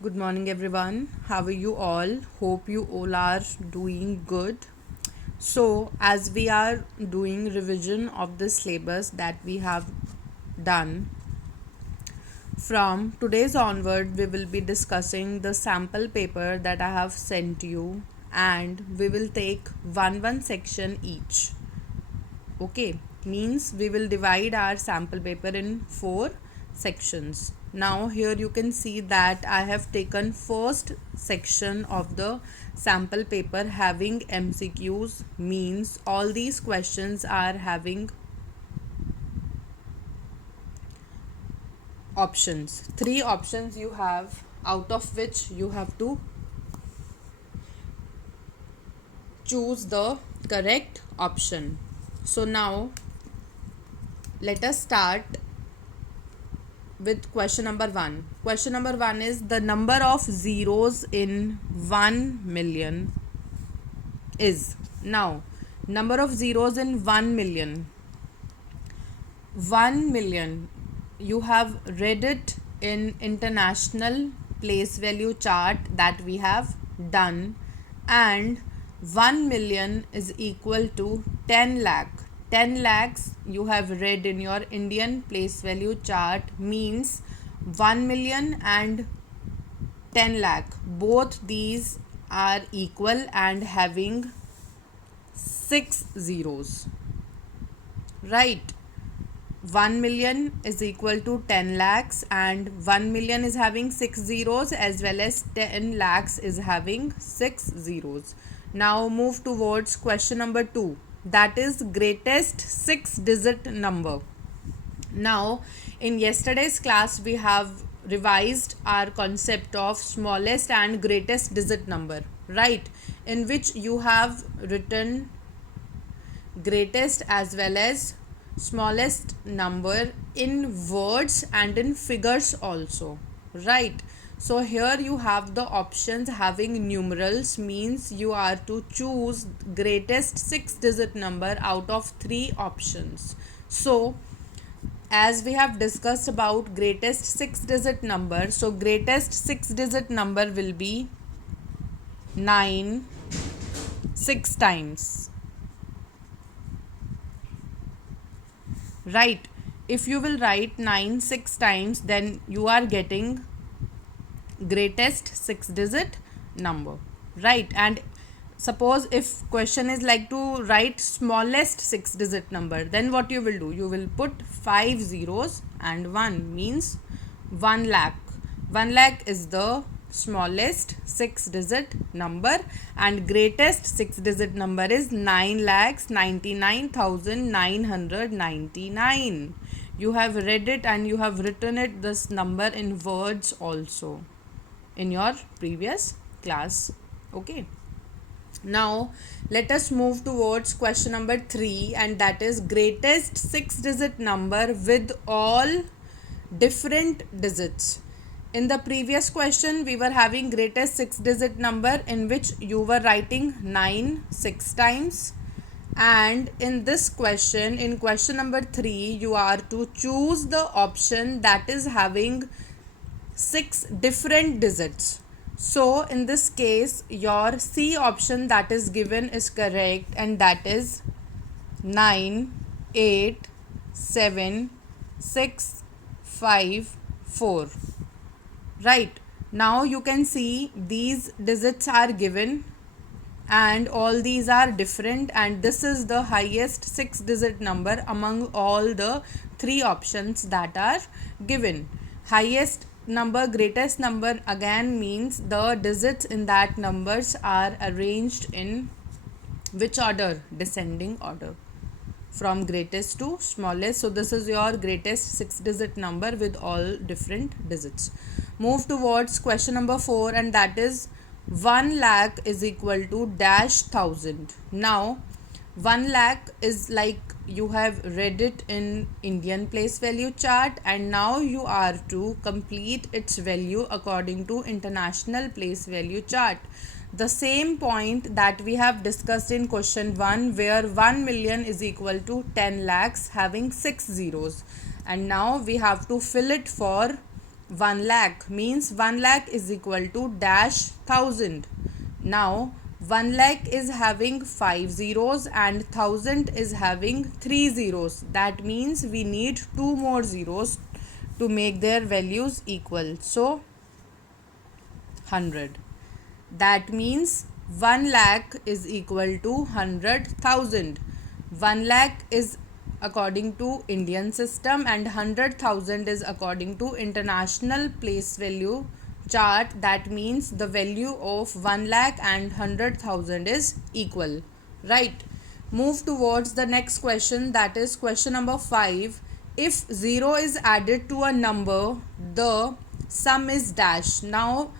Good morning, everyone. How are you all? Hope you all are doing good. So, as we are doing revision of the syllabus that we have done, from today's onward, we will be discussing the sample paper that I have sent you, and we will take one section each. Okay, means we will divide our sample paper in 4 sections. Now here you can see that I have taken first section of the sample paper having MCQs, means all these questions are having options. 3 options you have, out of which you have to choose the correct option. So now let us start with question number 1. Question number 1 is the number of zeros in 1 million is. Now, number of zeros in 1 million. 1 million. You have read it in international place value chart that we have done, and 1 million is equal to 10 lakh. 10 lakhs you have read in your Indian place value chart, means 1 million and 10 lakh, both these are equal and having 6 zeros, right? 1 million is equal to 10 lakhs and 1 million is having 6 zeros, as well as 10 lakhs is having 6 zeros. Now move towards question number 2, that is greatest 6 digit number. Now in yesterday's class we have revised our concept of smallest and greatest digit number, right, in which you have written greatest as well as smallest number in words and in figures also, right? So here you have the options having numerals, means you are to choose greatest 6 digit number out of 3 options. So as we have discussed about greatest 6 digit number, so greatest 6 digit number will be 9 6 times, right? If you will write 9 6 times, then you are getting greatest 6 digit number, right? And suppose if question is like to write smallest 6 digit number, then what you will do, you will put 5 zeros and 1, means 1 lakh. 1 lakh is the smallest 6 digit number, and greatest 6 digit number is 9,99,999. You have read it and you have written it this number in words also in your previous class. Okay, now let us move towards question number 3, and that is greatest 6 digit number with all different digits. In the previous question we were having greatest 6 digit number in which you were writing 9 6 times, and in this question, in question number 3, you are to choose the option that is having 6 different digits. So in this case your C option that is given is correct, and that is 9 8 7 6 5 4, right? Now you can see these digits are given and all these are different, and this is the highest 6 digit number among all the 3 options that are given. Highest number, greatest number again means the digits in that numbers are arranged in which order? Descending order from greatest to smallest. So this is your greatest 6 digit number with all different digits. Move towards question number 4, and that is 1 lakh is equal to dash thousand. Now 1 lakh is like you have read it in Indian place value chart, and now you are to complete its value according to international place value chart. The same point that we have discussed in question 1, where 1 million is equal to 10 lakhs having 6 zeros, and now we have to fill it for 1 lakh means 1 lakh is equal to dash thousand. Now 1 lakh is having 5 zeros and 1000 is having 3 zeros. That means we need 2 more zeros to make their values equal. So 100. That means 1 lakh is equal to 100,000. 1 lakh is according to Indian system and 100,000 is according to international place value chart. That means the value of 1 lakh and 100,000 is equal. Right. Move towards the next question, that is question number 5. If 0 is added to a number, the sum is dash. Now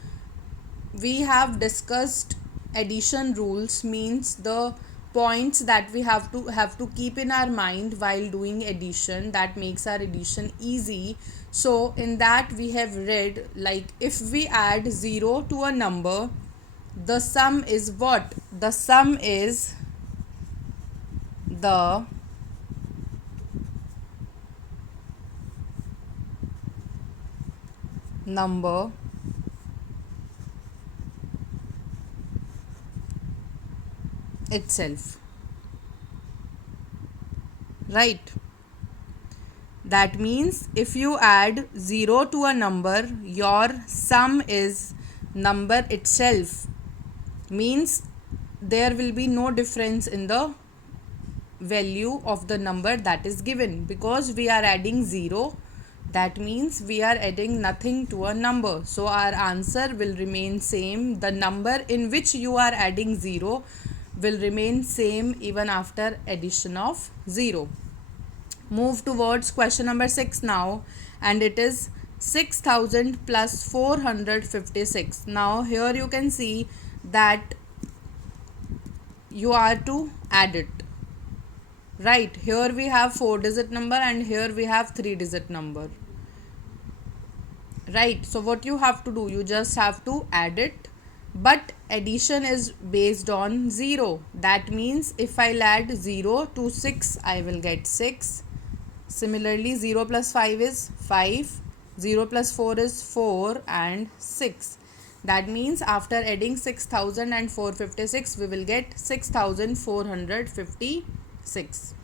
we have discussed addition rules, means the points that we have to keep in our mind while doing addition, that makes our addition easy. So in that we have read, like, if we add 0 to a number, the sum is what? The sum is the number itself. Right. That means if you add 0 to a number, your sum is number itself. Means there will be no difference in the value of the number that is given, because we are adding 0. That means we are adding nothing to a number. So our answer will remain same. The number in which you are adding 0 will remain same even after addition of 0. Move towards question number 6 now, and it is 6000 plus 456. Now here you can see that you are to add it. Right, here we have 4-digit number and here we have 3-digit number. Right, so what you have to do, you just have to add it, but addition is based on 0. That means if I'll add 0 to 6, I will get 6. Similarly, 0 plus 5 is 5, 0 plus 4 is 4 and 6. That means after adding 6000 and 456, we will get 6456.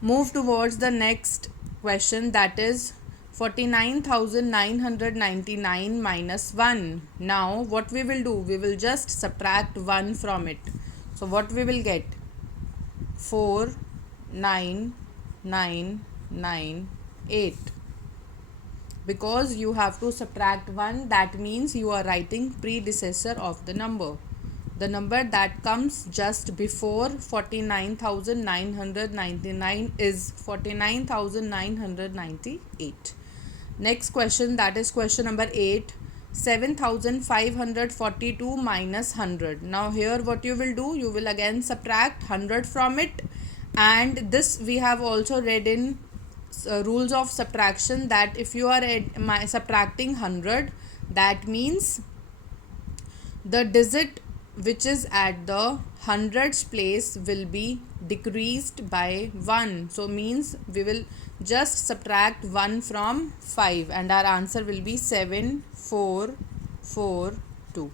Move towards the next question, that is 49,999 minus 1. Now what we will do, we will just subtract 1 from it. So what we will get? 49998. Because you have to subtract 1, that means you are writing predecessor of the number. The number that comes just before 49,999 is 49,998. Next question, that is question number 8. 7,542 minus 100. Now here what you will do, you will again subtract 100 from it, and this we have also read in rules of subtraction, that if you are subtracting 100, that means the digit which is at the hundreds place will be decreased by 1. So means we will just subtract 1 from 5 and our answer will be 7442.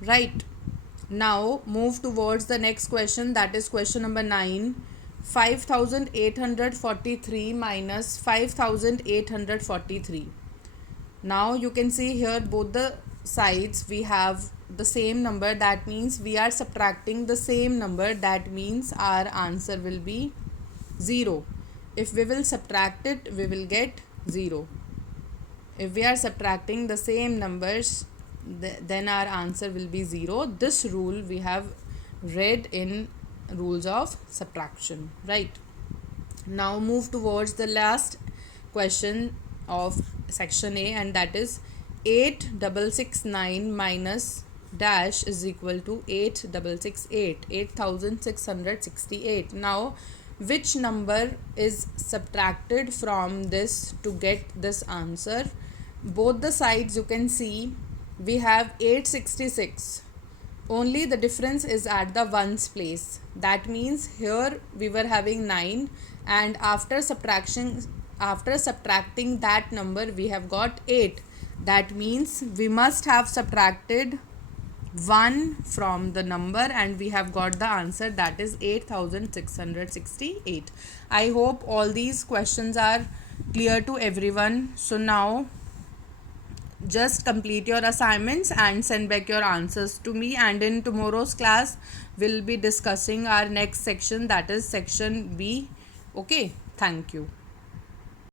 Right. Now move towards the next question, that is question number 9. 5,843 minus 5,843. Now you can see here both the sides we have the same number, that means we are subtracting the same number, that means our answer will be 0. If we will subtract it, we will get 0. If we are subtracting the same numbers, then our answer will be 0. This rule we have read in rules of subtraction. Right. Now move towards the last question of section A, and that is 8669 minus dash is equal to 8668, 8668. Now which number is subtracted from this to get this answer? Both the sides you can see we have 866. Only the difference is at the ones place. That means here we were having 9, and after subtraction after subtracting that number we have got 8. That means we must have subtracted 1 from the number and we have got the answer, that is 8668. I hope all these questions are clear to everyone. So now just complete your assignments and send back your answers to me, and in tomorrow's class we'll be discussing our next section, that is section B. Okay, thank you.